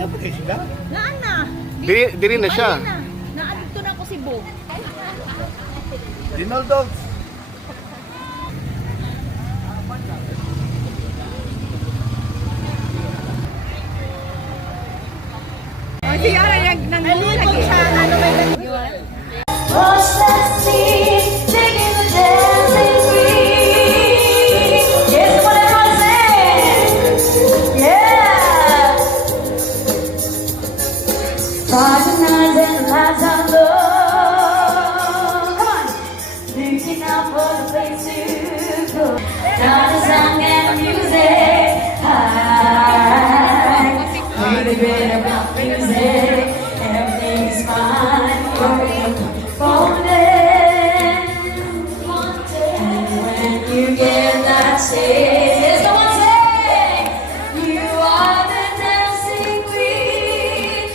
Naan na. Diri na siya. Naadto na ko si Bo. Dinol dogs. O si Yara nang siya ano may Watch that sea, taking the dancing queen. Yes, what everyone says. Yeah. Party nights and the lights are low. Come on. Looking out for the place to go. Now the song and the music. High. Really great about music. Everything's fine. You get that taste. Someone say, you are the dancing queen.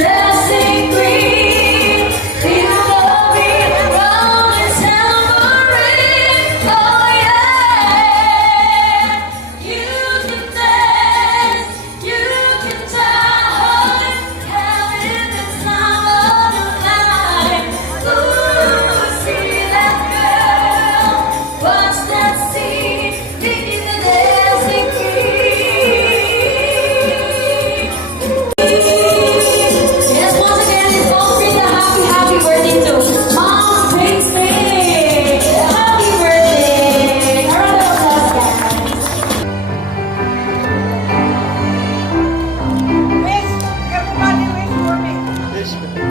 Dancing queen. Feel the beat around and tambourine. Oh yeah. You can dance. You can dance. Having the time of your life. Ooh, see that girl. Watch that scene. Baby, the dancing queen. Yes, once again, let's all sing a happy birthday to Mom Paisley. Happy birthday. A round of applause, guys. Wish, everybody wish for me.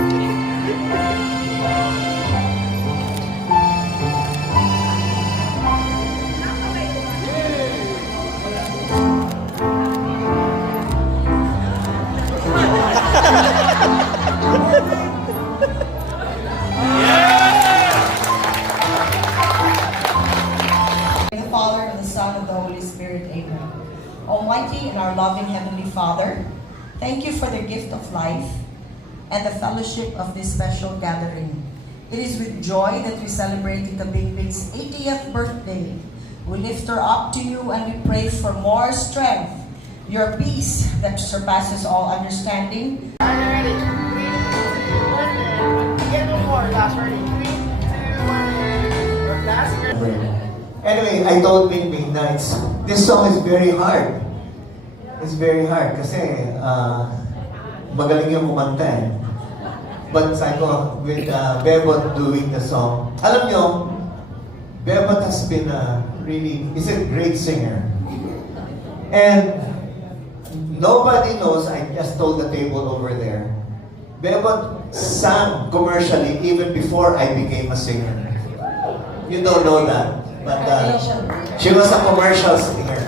The Father, and the Son, and the Holy Spirit. Amen. Almighty and our loving Heavenly Father, thank you for the gift of life and the fellowship of this special gathering. It is with joy that we celebrate Tita Bingbing's 80th birthday. We lift her up to you and we pray for more strength, your peace that surpasses all understanding. Anyway, I told Bingbing na this song is very hard. It's very hard kasi magaling yung kumanta eh. But sabi ko, with Bebot doing the song, alam nyo, Bebot has been is a great singer. And nobody knows, I just told the table over there, Bebot sang commercially even before I became a singer. You don't know that. But she was a commercial singer.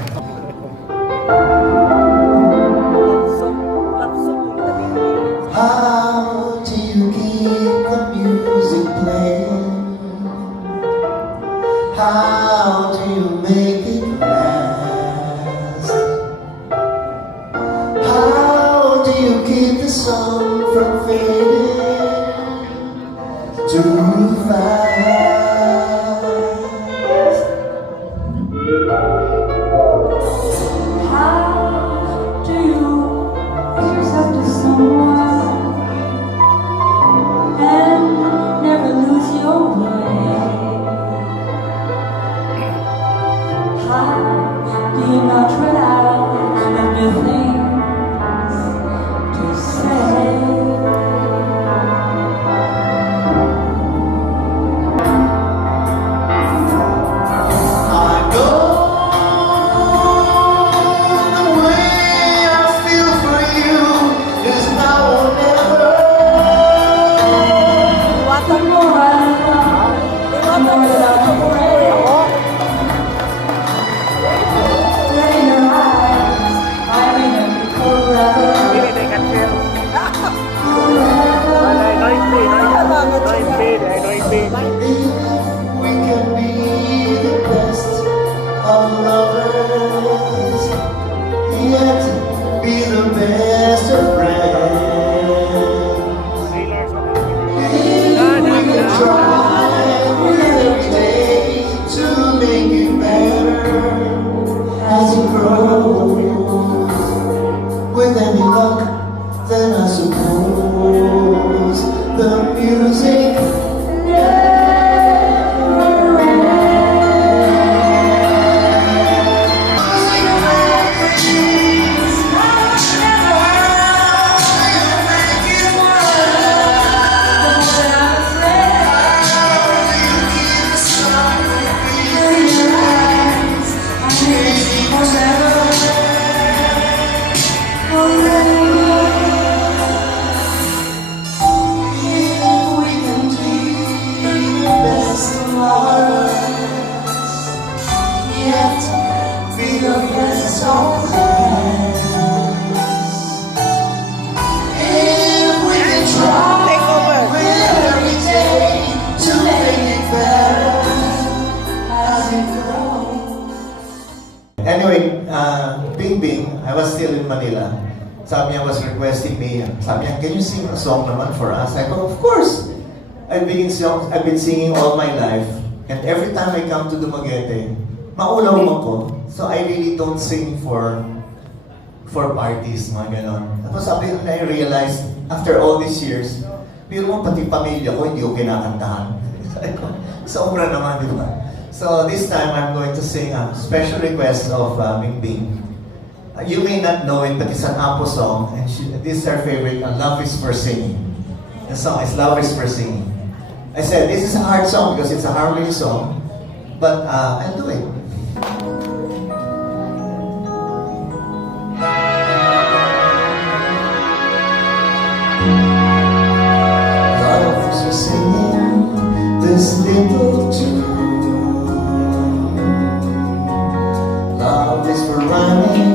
How do you keep the music playing? How do you make it last? How do you keep the song from fading too fast? Bing Bing, I was still in Manila. Sabi niya was requesting me, sabi niya, can you sing a song naman for us? I go, of course! I've been singing all my life. And every time I come to Dumaguete, maulaw ako. So I really don't sing for parties, mga ganon. Tapos sabi ko, I realized, after all these years, biro mo pati pamilya ko, hindi ko kinakantahan. Sabi ko, sobra naman, di ba? So this time, I'm going to sing a special request of Bing Bing. You may not know it, but it's an Apo song, and this is her favorite, Love is for Singing. The song is Love is for Singing. I said, this is a hard song because it's a harmony song, but I'll do it. Love is for singing this little tune. Love is for rhyming